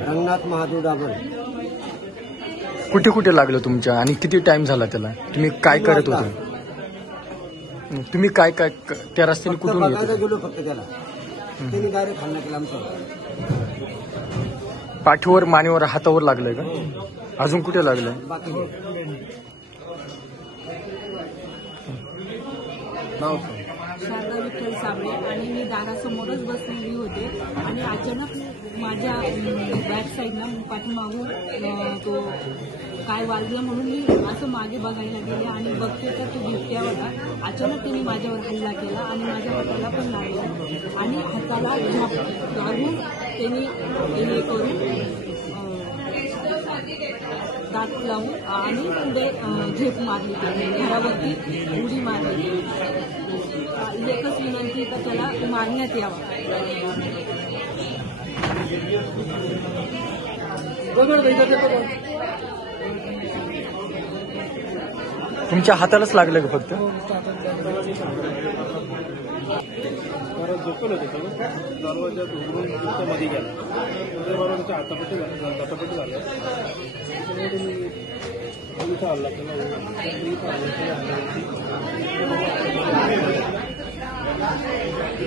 रंगनाथ महादेव डाबर. कुठे कुठे लागलं तुमच्या आणि किती टाइम झाला त्याला? तुम्ही काय करत होते? तुम्ही काय काय त्या रस्त्याने कुठून येत बघायला होते? गेलो फक्त त्याला. त्यांनी डायरेक्ट हल्ला केला आमच्यावर. पाठीवर, मानेवर, हातावर लागलंय का? अजून कुठे लागलंय? बाकी नाव शारदा विठ्ठल साबळे आणि मी दारासमोरच बसलेली होते आणि अचानक माझ्या बॅक साईडनं पाठीमागून तो काय वाजलं म्हणून मी असं मागे बघायला गेले आणि बघते तर तो बिबट्या होता. अचानक त्यांनी माझ्यावर हल्ला केला आणि माझ्या हाताला पण लागला आणि हाताला झाप लागून त्यांनी हे करून दात लावून आणि पुढे झेप मारली, त्यांनी घरावरती उडी मारली. एकच विनंती तर त्याला मारण्यात यावं. तुमच्या हातालाच लागलं का फक्त? झोपलं होतं सगळं. दरवाजा उघडून मध्ये गेला. बरोबर त्याच्या हातापट्टी झालं. त्यामुळे तुम्ही इथं हल्ला केला.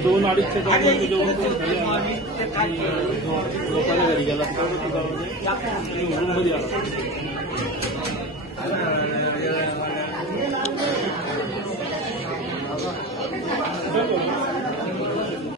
2-2.5च्या दरम्यान जेवण करून खाली आला. झोपायला घरी गेला. रूममध्ये आला.